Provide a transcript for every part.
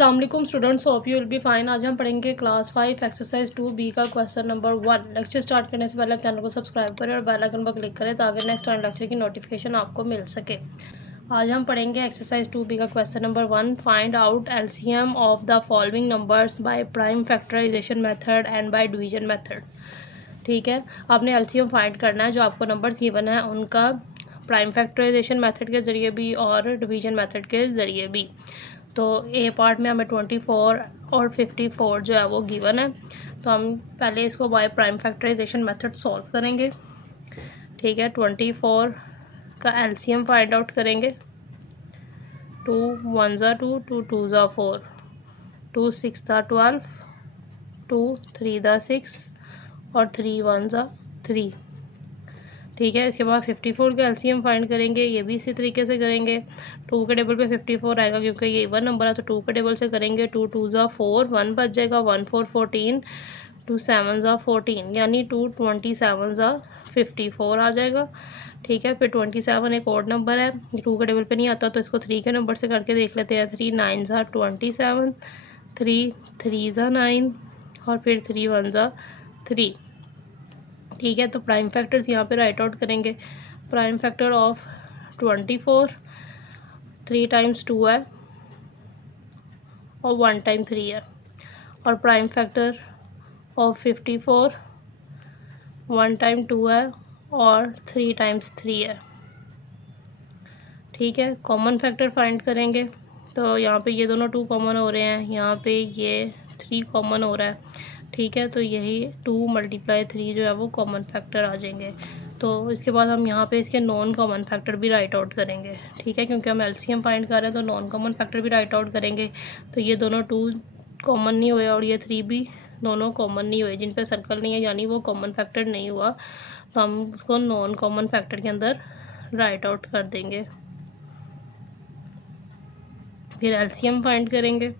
अस्सलाम वालेकुम students, hope you will be fine. आज हम पढ़ेंगे क्लास 5 एक्सरसाइज 2B का क्वेश्चन नंबर 1। लेक्चर स्टार्ट करने से पहले आप चैनल को सब्सक्राइब करें और बेल आइकन पर क्लिक करें ताकि नेक्स्ट टाइम लेक्चर की नोटिफिकेशन आपको मिल सके। आज हम पढ़ेंगे एक्सरसाइज 2B का question number 1। Find out LCM of the following numbers by prime factorization method and by division method. ठीक है, आपने एलसीएम फाइंड करना है जो आपको नंबर्स गिवन है उनका प्राइम फैक्टराइजेशन मेथड के ज़रिए भी और डिवीजन मेथड के ज़रिए भी। तो ए पार्ट में हमें 24 और 54 जो है वो गिवन है, तो हम पहले इसको by prime factorization method solve करेंगे। ठीक है, 24 का एलसीएम फाइंड आउट करेंगे। 2 1 ज़ा 2, 2 2 ज़ा 4, 2 6 ज़ा 12, 2 3 ज़ा 6 और 3 1 ज़ा 3। ठीक है, इसके बाद 54 का एलसीएम फाइंड करेंगे। ये भी इसी तरीके से करेंगे। 2 के टेबल पे 54 आएगा क्योंकि ये इवन नंबर है, तो 2 के टेबल से करेंगे। 2 2 ज़ा 4, 1 बच जाएगा, 1 4 14, 2 7 ज़ा 14 यानी 2 27 ज़ा 54 आ जाएगा। ठीक है, फिर 27 एक और नंबर है, 2 के टेबल पे नहीं आता तो इसको 3 के नंबर से करके देख लेते हैं। 3 9 ज़ा 27, 3 3 ज़ा 9 और फिर 3 1 ज़ा 3। ठीक है, तो प्राइम फैक्टर्स यहाँ पे राइट आउट करेंगे। प्राइम फैक्टर ऑफ 24 3 टाइम्स 2 है और 1 टाइम 3 है, और प्राइम फैक्टर ऑफ 54 1 टाइम 2 है और 3 टाइम्स 3 है। ठीक है, कॉमन फैक्टर फाइंड करेंगे। तो यहाँ पे ये दोनों 2 कॉमन हो रहे हैं, यहाँ पे ये 3 कॉमन हो रहा है। ठीक है, तो यही 2 × 3 जो है वो कॉमन फैक्टर आ जाएंगे। तो इसके बाद हम यहाँ पे इसके नॉन कॉमन फैक्टर भी राइट आउट करेंगे। ठीक है, क्योंकि हम एलसीएम फाइंड कर रहे हैं तो नॉन कॉमन फैक्टर भी राइट आउट करेंगे। तो ये दोनों 2 कॉमन नहीं हुए और ये 3 भी दोनों कॉमन नहीं हुए, जिन पे सर्कल नहीं है यानी वो कॉमन फैक्टर नहीं हुआ, तो हम उसको नॉन कॉमन फैक्टर के अंदर राइट आउट कर देंगे। फिर एलसीएम फाइंड करेंगे।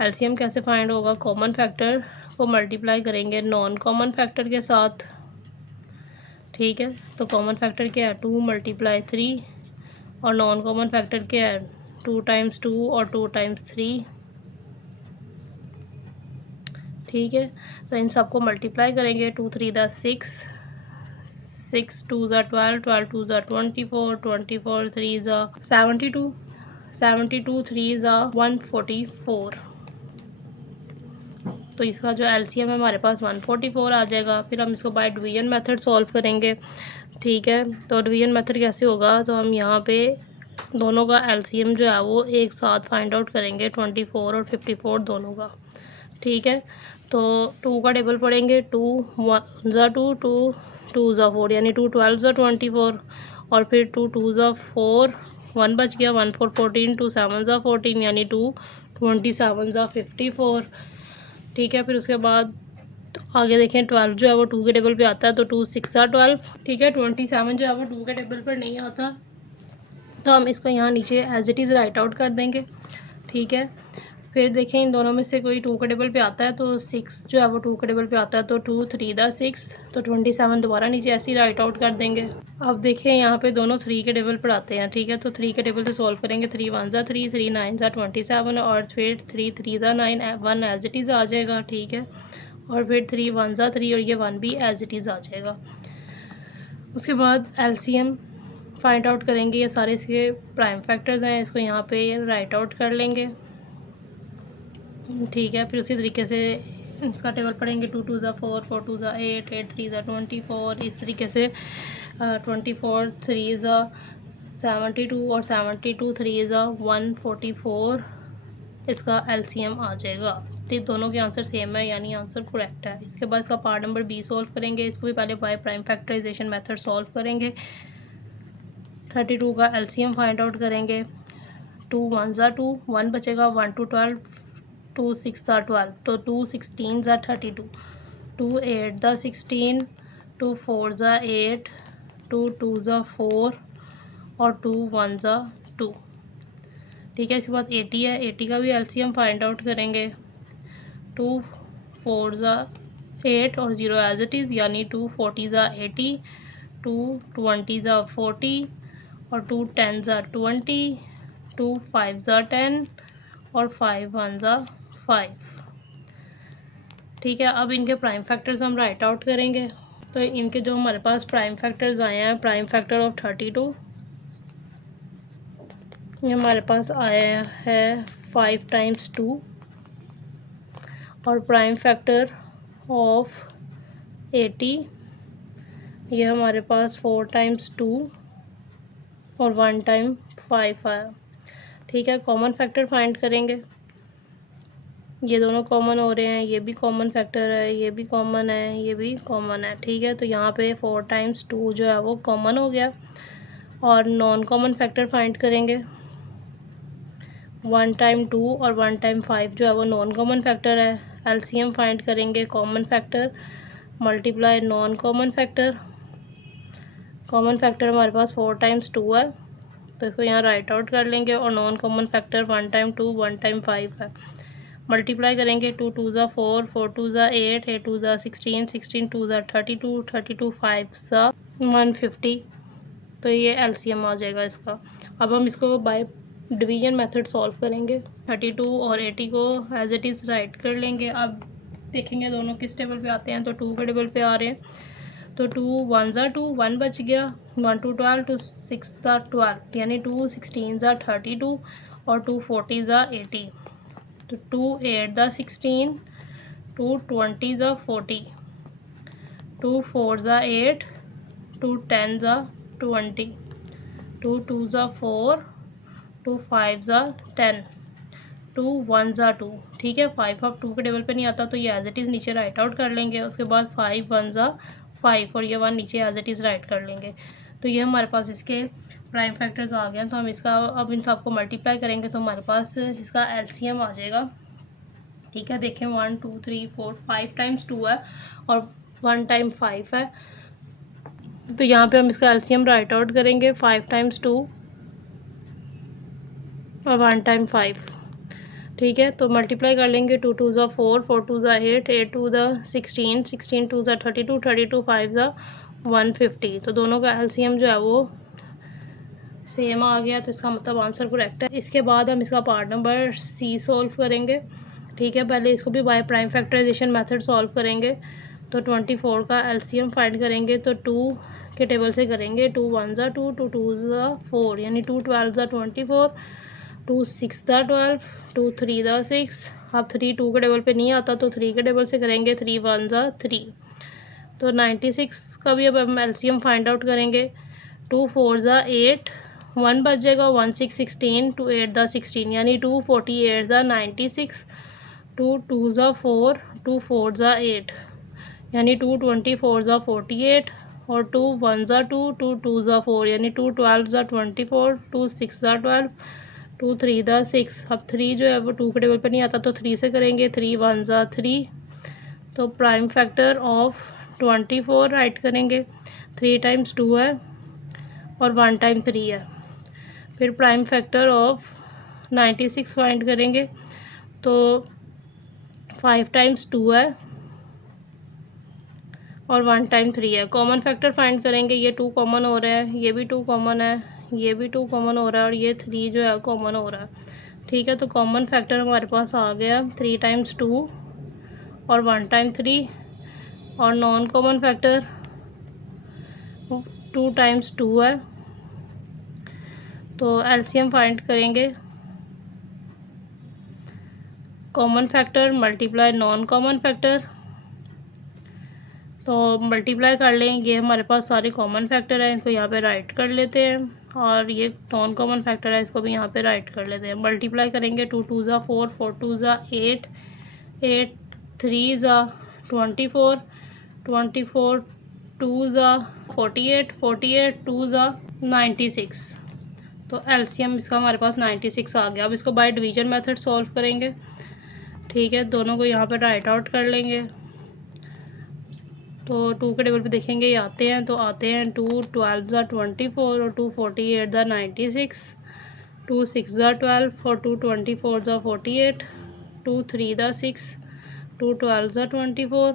एलसीएम कैसे फाइंड होगा? कॉमन फैक्टर को मल्टीप्लाई करेंगे नॉन कॉमन फैक्टर के साथ। ठीक है, तो कॉमन फैक्टर क्या है? 2 × 3 और नॉन कॉमन फैक्टर क्या है? 2 टाइम्स 2 और 2 टाइम्स 3। ठीक है, तो इन सबको मल्टीप्लाई करेंगे। 2 3 ज़ा 6, 6 2 ज़ा 12, 12 2 ज़ा 24, 24 3 ज़ा 72, 72 3 ज़ा 144। तो इसका जो एलसीएम है हमारे पास 144 आ जाएगा। फिर हम इसको बाय डिवीजन मेथड सॉल्व करेंगे। ठीक है, तो डिवीजन मेथड कैसे होगा? तो हम यहाँ पे दोनों का एलसीएम जो है वो एक साथ फाइंड आउट करेंगे, 24 और 54 दोनों का। ठीक है, तो 2 का टेबल पढ़ेंगे। 2 1 ज़ा 2, 2 2 ज़ा 4 यानी 2 12 ज़ा 24 और फिर 2 2 ज़ा 4, 1 बच गया, 1 4 14, 2 7 ज़ा 14 यानी 2 27 ज़ा 54। ठीक है, फिर उसके बाद आगे देखें 12 जो है वो 2 के टेबल पे आता है, तो 2 6 ज़ा 12। ठीक है, 27 जो है वो 2 के टेबल पर नहीं आता, तो हम इसको यहाँ नीचे as it is write out कर देंगे। ठीक है, फिर देखें इन दोनों में से कोई 2 के टेबल पे आता है, तो 6 जो है वो 2 के टेबल पे आता है, तो 2 3 ज़ा 6, तो 27 दोबारा नीचे ऐसे ही राइट आउट कर देंगे। अब देखें यहाँ पे दोनों 3 के टेबल पर आते हैं। ठीक है, तो 3 के टेबल से सॉल्व करेंगे। 3 1 ज़ा 3, 3 9 ज़ा 27 और फिर 3 3 ज़ा 9, 1 एज इट इज़ आ जाएगा। ठीक है, और फिर 3 1 ज़ा 3 और ये 1 भी एज इट इज़ आ जाएगा। उसके बाद एलसीएम फाइंड आउट करेंगे। ये सारे इसके प्राइम फैक्टर्स हैं, इसको यहाँ पे राइट आउट कर लेंगे। ठीक है, फिर उसी तरीके से इसका टेबल पढ़ेंगे। 2 2 ज़ा 4, 4 2 ज़ा 8, 8 3 ज़ा 24, इस तरीके से 24 3 ज़ा 72 और 72 3 ज़ा 144 इसका एलसीएम आ जाएगा। तो दोनों के आंसर सेम है यानी आंसर करेक्ट है। इसके बाद इसका पार्ट नंबर बी सॉल्व करेंगे। इसको भी पहले by prime factorization method solve करेंगे। 32 का एलसीएम फाइंड आउट करेंगे। 2 1 ज़ा 2, 1 बचेगा, 1 2 12, 2 6 ज़ा 12, तो 2 16 ज़ा 32, 2 8 ज़ा 16, 2 4 ज़ा 8, 2 2 ज़ा 4 और 2 1 ज़ा 2। ठीक है, इसके बाद 80 है। 80 का भी एलसीएम फाइंड आउट करेंगे। 2 4 ज़ा 8 और 0 एज इट इज़ यानी 2 40 ज़ा 80, 2 20 ज़ा 40 और 2 10 ज़ा 20, 2 5 ज़ा 10 और 5 वन ज़ा 5। ठीक है, अब इनके प्राइम फैक्टर्स हम राइट आउट करेंगे। तो इनके जो हमारे पास प्राइम फैक्टर्स आए हैं, प्राइम फैक्टर ऑफ 32 ये हमारे पास आया है 5 टाइम्स 2, और प्राइम फैक्टर ऑफ 80 ये हमारे पास 4 टाइम्स 2 और 1 टाइम 5 आया। ठीक है, कॉमन फैक्टर फाइंड करेंगे। ये दोनों कॉमन हो रहे हैं, ये भी कॉमन फैक्टर है, ये भी कॉमन है, ये भी कॉमन है। ठीक है, तो यहाँ पे 4 टाइम्स 2 जो है वो कॉमन हो गया। और नॉन कॉमन फैक्टर फाइंड करेंगे। 1 टाइम 2 और 1 टाइम 5 जो है वो नॉन कॉमन फैक्टर है। एलसीएम फाइंड करेंगे, common factor multiply non common factor. Common factor हमारे पास 4 टाइम्स 2 है, तो इसको यहाँ राइट आउट कर लेंगे। और non common factor 1 time 2 1 time 5 है। मल्टीप्लाई करेंगे, 2 2 ज़ा 4 4 2 ज़ा 8 8 2 ज़ा 16 16 2 ज़ा 32 32 5 ज़ा 150। तो ये एलसीएम आ जाएगा इसका। अब हम इसको बाय डिवीजन मेथड सॉल्व करेंगे। 32 और 80 को एज इट इज़ राइट कर लेंगे। अब देखेंगे दोनों किस टेबल पे आते हैं, तो 2 के टेबल पे आ रहे हैं। तो 2 1 ज़ा 2 1 बच गया, 1 2 12 2 6 ज़ा 12 यानी 2 16 ज़ा 32 और 2 40 ज़ा 80। तो 2 8 ज़ा 16 2 20 ज़ा 40 2 4 ज़ा 8 2 10 ज़ा 20 2 2 ज़ा 4 2 5 ज़ा 10 2 1 ज़ा 2। ठीक है, 5 अब 2 के टेबल पे नहीं आता, तो ये एज इट इज़ नीचे राइट आउट कर लेंगे। उसके बाद 5 1 ज़ा 5 और ये 1 नीचे एज इट इज़ राइट कर लेंगे। तो ये हमारे पास इसके प्राइम फैक्टर्स आ गए हैं। तो हम इसका अब इन सबको मल्टीप्लाई करेंगे तो हमारे पास इसका एलसीएम आ जाएगा। ठीक है, देखें 1 2 3 4 5 टाइम्स 2 है और 1 टाइम 5 है। तो यहाँ पे हम इसका एलसीएम राइट आउट करेंगे, 5 टाइम्स 2 और 1 टाइम 5। ठीक है, तो मल्टीप्लाई कर लेंगे, 2 2 ज़ा 4 4 2 ज़ा 8 8 2 ज़ा 16 16 2 ज़ा 32 32 5 ज़ा 150। तो दोनों का एलसीएम जो है वो सेम आ गया, तो इसका मतलब आंसर करेक्ट है। इसके बाद हम इसका पार्ट नंबर सी सॉल्व करेंगे। ठीक है, पहले इसको भी by prime factorization method solve करेंगे। तो 24 का एलसीएम फाइंड करेंगे, तो 2 के टेबल से करेंगे। 2 1 ज़ा 2 2 2 ज़ा 4 यानी 2 12 ज़ा 24 2 6 ज़ा 12 2 3 ज़ा 6। अब 3 2 के टेबल पे नहीं आता, तो 3 के टेबल से करेंगे। 3 1 ज़ा 3, तो 96 का भी अब हम एलसीएम फाइंड आउट करेंगे। 2 4 ज़ा 8 1 बच जाएगा, 1 6 16 2 8 ज़ा 16 यानी 2 48 ज़ा 96 2 2 ज़ा 4 2 4 ज़ा 8 यानी 2 24 ज़ा 48 और 2 1 ज़ा 2 2 2 ज़ा 4 यानी 2 12 ज़ा 24 2 6 ज़ा 12 2 3 ज़ा 6। अब 3 जो है वो 2 के टेबल पर नहीं आता, तो 3 से करेंगे। 3 1 ज़ा 3, तो प्राइम फैक्टर ऑफ 24 राइट करेंगे। 3 टाइम्स 2 है और 1 टाइम 3 है। फिर प्राइम फैक्टर ऑफ 96 फाइंड करेंगे, तो 5 टाइम्स 2 है और 1 टाइम 3 है। कॉमन फैक्टर फाइंड करेंगे, ये 2 कॉमन हो रहा है, ये भी 2 कॉमन है, ये भी 2 कॉमन हो रहा है और ये 3 जो है कॉमन हो रहा है। ठीक है, तो कॉमन फैक्टर हमारे पास आ गया 3 टाइम्स 2 और 1 टाइम 3। और नॉन कॉमन फैक्टर 2 टाइम्स 2 है, तो एलसीएम फाइंड करेंगे। Common factor multiply non common factor, तो मल्टीप्लाई कर लें। ये हमारे पास सारे कॉमन फैक्टर हैं, इसको यहाँ पे राइट कर लेते हैं। और ये नॉन कॉमन फैक्टर है, इसको भी यहाँ पे राइट कर लेते हैं। मल्टीप्लाई करेंगे, 2 2 ज़ा 4 4 2 ज़ा 8 8 3 ज़ा 24 24 2 ज़ा 48 48 2 ज़ा 96। तो एलसीएम इसका हमारे पास 96 आ गया। अब इसको बाय डिवीजन मेथड सॉल्व करेंगे। ठीक है, दोनों को यहाँ पर राइट आउट कर लेंगे। तो 2 के टेबल पे देखेंगे ये आते हैं, तो आते हैं 2 12 ज़ा 24 और 2 48 ज़ा 96 2 6 ज़ा 12 और 2 24 ज़ा 48 2 3 ज़ा 6 2 12 ज़ा 24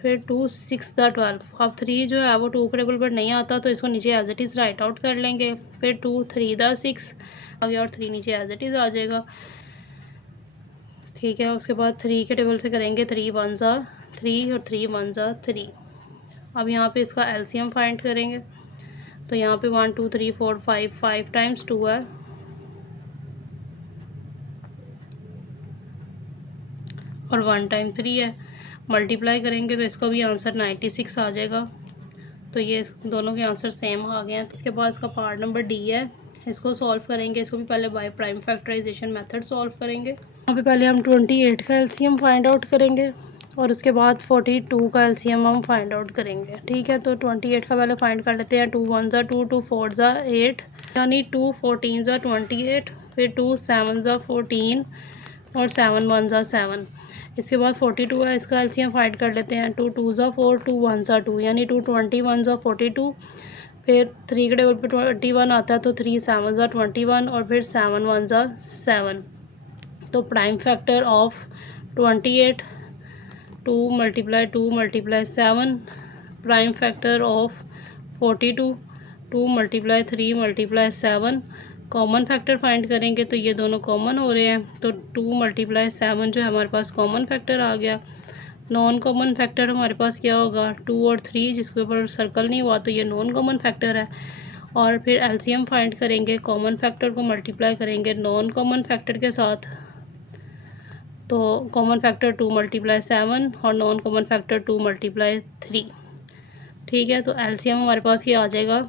फिर 2 6 ज़ा 12। अब 3 जो है वो 2 के टेबल पर नहीं आता, तो इसको नीचे as it is write out कर लेंगे। फिर 2 3 ज़ा 6 आ गया और 3 नीचे एज इट इज़ आ जाएगा। ठीक है। उसके बाद 3 के टेबल से करेंगे, 3 वन ज़ा 3 और 3 वन ज़ा 3। अब यहाँ पे इसका एलसीएम फाइंड करेंगे, तो यहाँ पे 1 2 3 4 5, 5 टाइम्स 2 है और 1 टाइम 3 है। मल्टीप्लाई करेंगे तो इसका भी आंसर 96 आ जाएगा। तो ये दोनों के आंसर सेम आ गए हैं। इसके बाद इसका पार्ट नंबर डी है, इसको सॉल्व करेंगे। इसको भी पहले by prime factorization method solve करेंगे। यहाँ पे पहले हम 28 का एलसीएम फाइंड आउट करेंगे और उसके बाद 42 का एलसीएम हम फाइंड आउट करेंगे। ठीक है, तो 28 का पहले फाइंड कर लेते हैं। 2 वन ज़ा 2, 2 फोर ज़ा 8, यानी 2 14 ज़ा 28, फिर 2 7 ज़ा 14 और 7 वन ज़ा 7। इसके बाद 42 है, इसका एलसीएम फाइंड कर लेते हैं। 2 टू ज़ा 4, 2 वन ज़ा 2, यानी 2 21 ज़ा 42, फिर 3 के टेबल पे 21 आता है तो 3 7 ज़ा 21 और फिर 7 वन ज़ा 7। तो prime factor of 28, 2 multiply 7, prime factor of 42, 2 multiply 3 multiply 7। Common factor find करेंगे तो ये दोनों कॉमन हो रहे हैं, तो 2 मल्टीप्लाई 7 जो है हमारे पास कॉमन फैक्टर आ गया। नॉन कॉमन फैक्टर हमारे पास क्या होगा, 2 और 3, जिसके ऊपर सर्कल नहीं हुआ तो ये नॉन कॉमन फैक्टर है। और फिर एलसीएम फाइंड करेंगे, कॉमन फैक्टर को मल्टीप्लाई करेंगे नॉन कॉमन फैक्टर के साथ, तो कॉमन फैक्टर 2 मल्टीप्लाई 7 और नॉन कॉमन फैक्टर 2 मल्टीप्लाई 3। ठीक है, तो एलसीएम हमारे पास ये आ जाएगा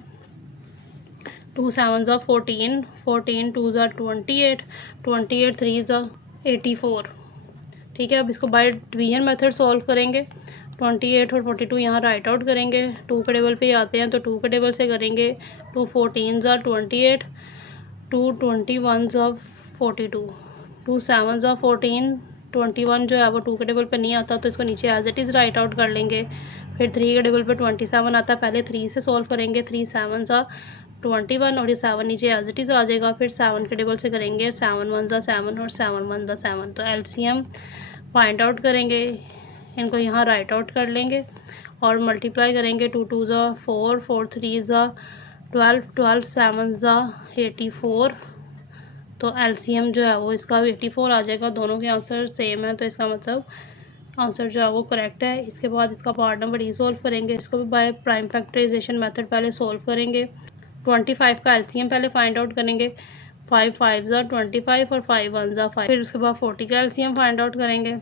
2 7 ज़ा 14, 14 2 ज़ा 28, 28 3 ज़ा 84। ठीक है, अब इसको बाय डिवीजन मेथड सॉल्व करेंगे। 28 और 42 यहाँ राइट आउट करेंगे। 2 के टेबल पे आते हैं तो 2 के टेबल से करेंगे। 2 14 ज़ा 28, 2 21 ज़ा 42, 2 7 ज़ा 14, 21 जो है वो 2 के टेबल पे नहीं आता तो इसको नीचे as it is write out कर लेंगे। फिर 3 के टेबल पे 27 आता है, पहले 3 से सॉल्व करेंगे। 3 7 ज़ा 21 और ये 7 नीचे एज इट इज़ आ जाएगा। फिर 7 के टेबल से करेंगे, 7 वन ज़ा 7 और 7 वन ज़ा 7। तो एलसीएम फाइंड आउट करेंगे, इनको यहाँ राइट आउट कर लेंगे और मल्टीप्लाई करेंगे। 2 2 ज़ा 4, 4 3 ज़ा 12, 12 7 ज़ा 84। तो एलसीएम जो है वो इसका 84 आ जाएगा। दोनों के आंसर सेम है तो इसका मतलब आंसर जो है वो करेक्ट है। इसके बाद इसका पार्ट नंबर ई सॉल्व करेंगे। इसको भी बाय प्राइम फैक्टराइजेशन मेथड पहले सॉल्व करेंगे। 25 का एलसीएम पहले फाइंड आउट करेंगे। 5 5 ज़ा 25 और 5 वन ज़ा 5। फिर उसके बाद 40 का एलसीएम फाइंड आउट करेंगे।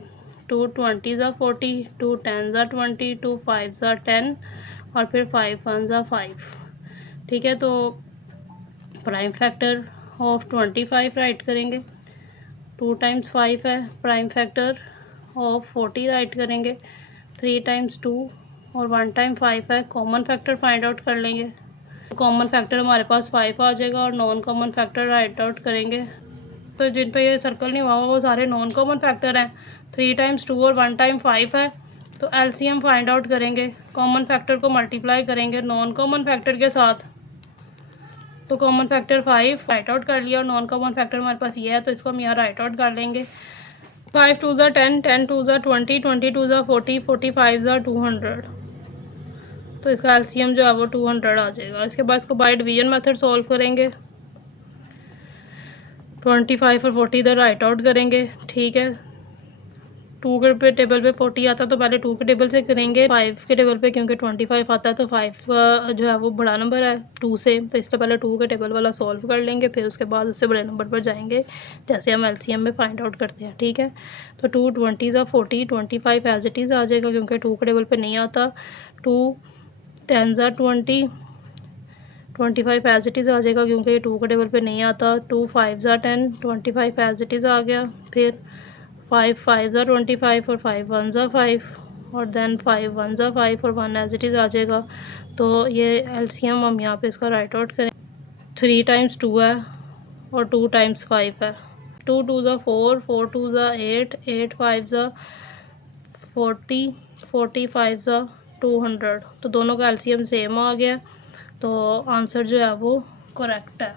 2 20 ज़ा 40, 2 10 ज़ा 20, 2 5 ज़ा 10 और फिर 5 वन ज़ा 5। ठीक है, तो प्राइम फैक्टर ऑफ 25 राइट करेंगे। 2 टाइम्स 5 है। प्राइम फैक्टर ऑफ 40 राइट करेंगे। 3 टाइम्स 2 और 1 टाइम 5 है। कॉमन फैक्टर फाइंड आउट कर लेंगे। कॉमन फैक्टर हमारे पास 5 आ जाएगा और non common factor right out करेंगे। तो जिन पे ये सर्कल नहीं हुआ वो सारे नॉन कॉमन फैक्टर हैं। 3 टाइम्स 2 और 1 टाइम 5 है, तो एलसीएम फाइंड आउट करेंगे। कॉमन फैक्टर को मल्टीप्लाई करेंगे नॉन कॉमन फैक्टर के साथ, तो कॉमन फैक्टर 5 राइट आउट कर लिया और नॉन कॉमन फैक्टर हमारे पास ये है तो इसको हम यहाँ राइट आउट कर लेंगे। 5 2 ज़ा 10, 10 2 ज़ा 20, 22 ज़ा 40, 45 ज़ा 200। तो इसका एलसीएम जो है वो 200 आ जाएगा। इसके बाद इसको बाय डिवीजन मेथड सॉल्व करेंगे। 25 और 40 इधर राइट आउट करेंगे। ठीक है, 2 के टेबल पे 40 आता तो पहले 2 के टेबल से करेंगे। 5 के टेबल पे क्योंकि 25 आता है तो 5 जो है वो बड़ा नंबर है 2 से, तो इसके पहले 2 के टेबल वाला सॉल्व कर लेंगे, फिर उसके बाद उससे बड़े नंबर पर जाएंगे जैसे हम एलसीएम में फाइंड आउट करते हैं। ठीक है, तो 2 20 ज़ा 40, 25 एज इट इज़ आ जाएगा क्योंकि 2 के टेबल पर नहीं आता। 2 10 ज़ा 20, 25 एज इट इज़ आ जाएगा क्योंकि ये 2 के टेबल पे नहीं आता। 2 5 ज़ा 10, 25 एज इट इज़ आ गया। फिर 5 5 ज़ा 25 और 5 वन ज़ा 5 और देन 5 वन ज़ा 5 और 1 एज इट इज़ आ जाएगा। तो ये एलसीएम हम यहाँ पे इसका राइट आउट करें। 3 टाइम्स 2 है और 2 टाइम्स 5 है। 2 2 ज़ा 4, 4 2 ज़ा 8, 8 5 ज़ा 40, 45 ज़ा 200। तो दोनों का एलसीएम सेम आ गया, तो आंसर जो है वो करेक्ट है।